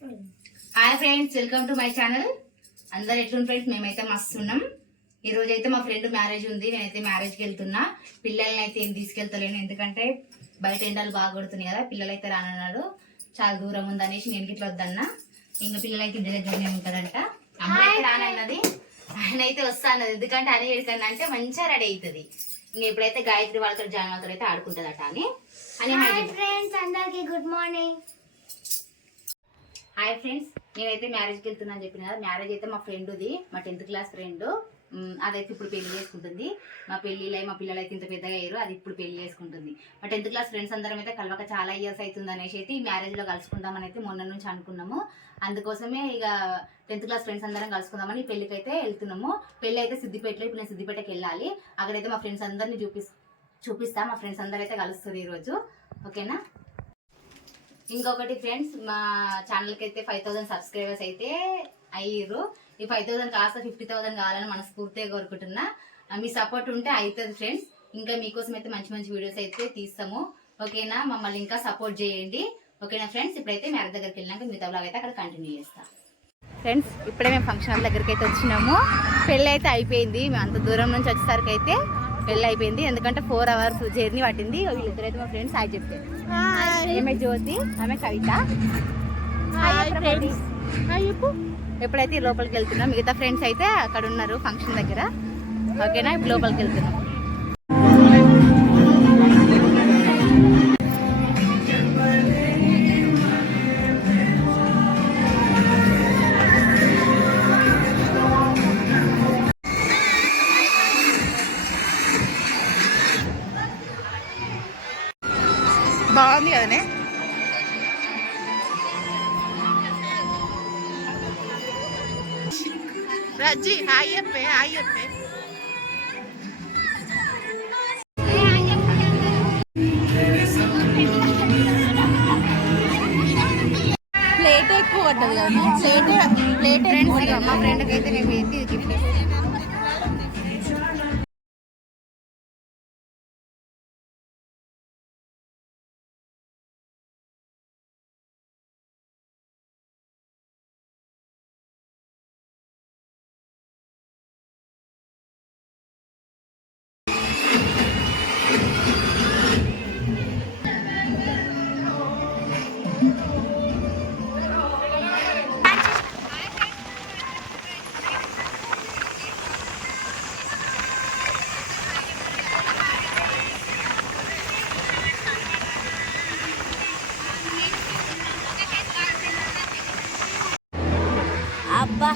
Hi friends, welcome to my channel. అందరు ఎట్లుంది friends? మేమైతే మస్తున్నాం. ఈ రోజు అయితే మా ఫ్రెండ్ మ్యారేజ్ ఉంది. నేనైతే మ్యారేజ్కి వెళ్తున్నా. పిల్లల్ని అయితే ఏం తీసుకెళ్తలేను, ఎందుకంటే బయట ఎండలు బాగా కొడుతున్నాయి కదా. పిల్లలు అయితే రానన్నాడు, చాలా దూరం ఉంది అనేసి నేను ఇట్లా వద్దన్నా. ఇంకా పిల్లలు అయితే ఇంటి దగ్గరనే ఉంటాడంట. అమ్మ అయితే రానన్నది, ఆయన అయితే వస్తా అన్నది. ఎందుకంటే అని ఎడుకన్నా అంటే మంచిగా రెడీ అవుతుంది. ఇంకా ఎప్పుడైతే గాయత్రి వాళ్ళతో జాయిన్ వాళ్ళతో అయితే ఆడుకుంటుందట అని. అందరికి గుడ్ మార్నింగ్. హాయ్ ఫ్రెండ్స్, నేనైతే మ్యారేజ్కి వెళ్తున్నా అని చెప్పిన కదా. మ్యారేజ్ అయితే మా ఫ్రెండ్ది, మా 10th క్లాస్ ఫ్రెండ్. అదైతే ఇప్పుడు పెళ్లి చేసుకుంటుంది. మా పెళ్ళిలో మా పిల్లలు అయితే ఇంత పెద్దగా అయ్యారు, అది ఇప్పుడు పెళ్లి చేసుకుంటుంది. మా 10th క్లాస్ ఫ్రెండ్స్ అందరం అయితే కలవక చాలా ఇయర్స్ అవుతుంది అనేసి అయితే ఈ మ్యారేజ్లో కలుసుకుందామని అయితే మొన్న నుంచి అనుకున్నాము. అందుకోసమే ఇక 10th క్లాస్ ఫ్రెండ్స్ అందరం కలుసుకుందామని పెళ్లికి అయితే వెళ్తున్నాము. పెళ్లి అయితే సిద్దిపేటలో, ఇప్పుడు నేను సిద్దిపేటకి వెళ్ళాలి. అక్కడైతే మా ఫ్రెండ్స్ అందరినీ చూపిస్తా. మా ఫ్రెండ్స్ అందరూ అయితే కలుస్తుంది ఈరోజు, ఓకేనా? ఇంకొకటి ఫ్రెండ్స్, మా ఛానల్కి అయితే 5000 సబ్స్క్రైబర్స్ అయితే అయ్యారు. ఈ 5000 కాస్త 50,000 కావాలని మనస్ఫూర్తిగా కోరుకుంటున్నా. మీ సపోర్ట్ ఉంటే అవుతుంది ఫ్రెండ్స్. ఇంకా మీకోసం అయితే మంచి మంచి వీడియోస్ అయితే తీస్తాము, ఓకేనా? మమ్మల్ని ఇంకా సపోర్ట్ చేయండి, ఓకేనా ఫ్రెండ్స్? ఇప్పుడైతే మ్యారేజ్ దగ్గరికి వెళ్ళినాక మిగతా బ్లాగ్ అయితే అక్కడ కంటిన్యూ చేస్తాం. ఫ్రెండ్స్, ఇప్పుడే మేము ఫంక్షన్ హాల్ దగ్గరికి అయితే వచ్చినాము. పెళ్ళి అయితే అయిపోయింది. మేము అంత దూరం నుంచి వచ్చేసరికి అయితే పెళ్ళి అయిపోయింది, ఎందుకంటే 4 hours జర్నీ పట్టింది. వీళ్ళిద్దరైతే మా ఫ్రెండ్స్ హాయ్ చెప్తారు. ఏమే జ్యోతి, ఆమె కవిత. ఎప్పుడైతే లోపలికి వెళ్తున్నాం, మిగతా ఫ్రెండ్స్ అయితే అక్కడ ఉన్నారు ఫంక్షన్ దగ్గర, ఓకేనా? ఇప్పుడు లోపలికి వెళ్తున్నాం. బాగుంది కదనే. రజ్జి హాయ్ చెప్పే, హాయ్ చెప్పే. ప్లేట్ ఎక్కువ పడ్డది కదా, ప్లేట్ మా ఫ్రెండ్కి అయితే నేను గిఫ్ట్ అబ్బా